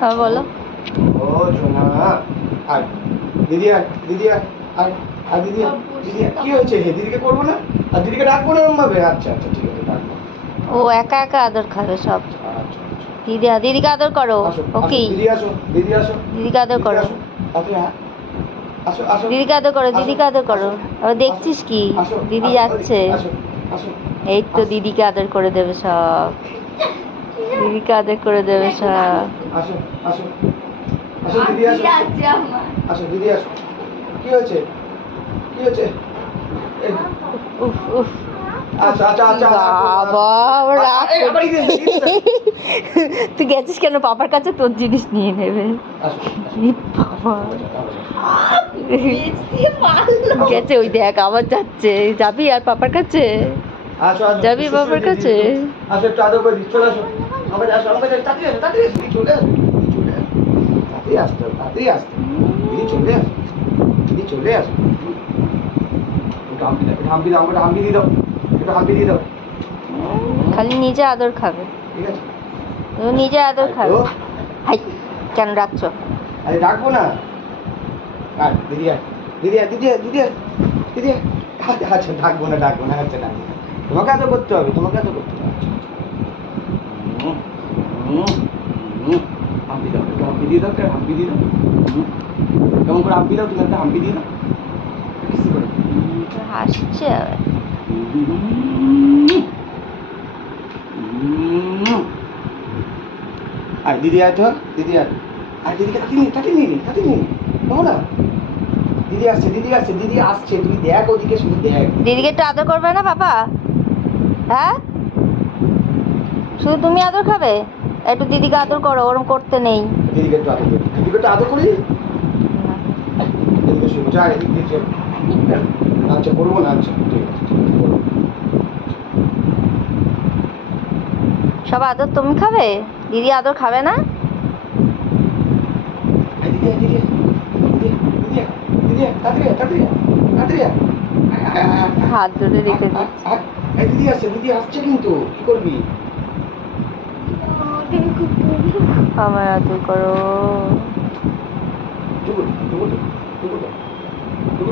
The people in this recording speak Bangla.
হ্যাঁ বলো। ও সোনা, আয় দিদি, আয় দিদি, আয় আয় আয় দিদি, দিদি কি হয়েছে? দিদিকে করবো না? আর দিদিকে ডাকবো না এরকম ভাবে? আচ্ছা আচ্ছা ঠিক আছে, ডাকবো। ও একা একা আদর খাবে সব। আচ্ছা আচ্ছা, দিদিকে আদর করো। আসো ওকে, দিদি, আসো দিদি, আসো দিদিকে আদর করো। আসো, হ্যাঁ আসো আসো, দিদিকে আদর করো, আসো, দিদিকে আদর করো। আসো, আবার দেখছিস কি আসো, দিদি আসো, যাচ্ছে। আসো আসো, এই তো দিদিকে আদর করে দেবে সব, দিদিকে আদর করে দেবে সব। আসো আসো আসো দিদি, আসো আসো দিদি, আসো। কি হয়েছে? কি হয়েছে? উফ উফ, আচ্ছা আচ্ছা আচ্ছা, বাবা ওর রাগ করছে। তুই গেছিস কেন? পাপার কাছে তোর জিনিস নিয়ে নেবে। ই বাবা, গেছে ওই দেখ আবার যাচ্ছে। যাবি আর পাপার কাছে? যাবি বাবার কাছে? আসো একটু আদর করে দিই, চলে আসো আমার কাছে, আসো আমার কাছে, তাড়াতাড়ি আসো, তাড়াতাড়ি আসো, চলে আসো, চলে আসো, তাড়াতাড়ি আসতে হবে, তাড়াতাড়ি আসতে হবে। দিদি চলে আসো, দিদি চলে আসো। একটু হাম্পি দাও, একটু হাম্পি দাও, আমাকে হাম্পি দিয়ে দাও, একটু হাম্পি দিয়ে দাও। খালি নিজে আদর খাবে, ঠিক আছে, ও নিজে আদর খাবে। হাই, কেন ডাকছো? আরে ডাকবো না। আয় দিদি, আয় দিদি, আয় দিদি, আয় দিদি, আয় দিদি, আয়। আচ্ছা ডাকবো না, ডাকবো না, আচ্ছা ডাকবো না। তোমাকে এত করতে হবে, তোমাকে এত করতে হবে। হাম্পি দাও, একটু হাম্পি দিয়ে দাও, একটা হাম্পি দিয়ে দাও। কেমন করে হাম্পি দাও? তুমি একটা হাম্পি দিয়ে দাও, কিসি করে। হাসছে আবার। আয় দিদি, আয় তো দিদি, আয় আয় দিদিকে তাকে নিয়ে, তাকে নিয়ে, তাকে নিয়ে কেমন না? দিদি আসছে, দিদি আসছে, দিদি আসছে, তুই দেখ ওদিকে, শুধু দেখ। দিদিকে একটু আদর করবে না পাপা? হ্যাঁ, শুধু তুমি আদর খাবে? একটু দিদিকে আদর করো, ওরম করতে নেই। দিদিকে একটু আদর করি, দিদিকে একটু আদর করি। এদিকে শুয়ে যা, এদিক দিয়ে চল। আচ্ছা করবো না, আচ্ছা ঠিক আছে, ঠিক আছে, করবো। সব আদর তুমি খাবে? দিদি আদর খাবে না? আয় দিদি, আয় দিদি, দিদি, দিদি, দিদি, তাড়াতাড়ি আয়, তাড়াতাড়ি আয়, তাড়াতাড়ি আয়। হাত ধরে রেখে দিচ্ছি। এই দিদি আসছে, দিদি আসছে কিন্তু কি করবি? আমার আদর করো। টুকু টুকু টুকু টুকু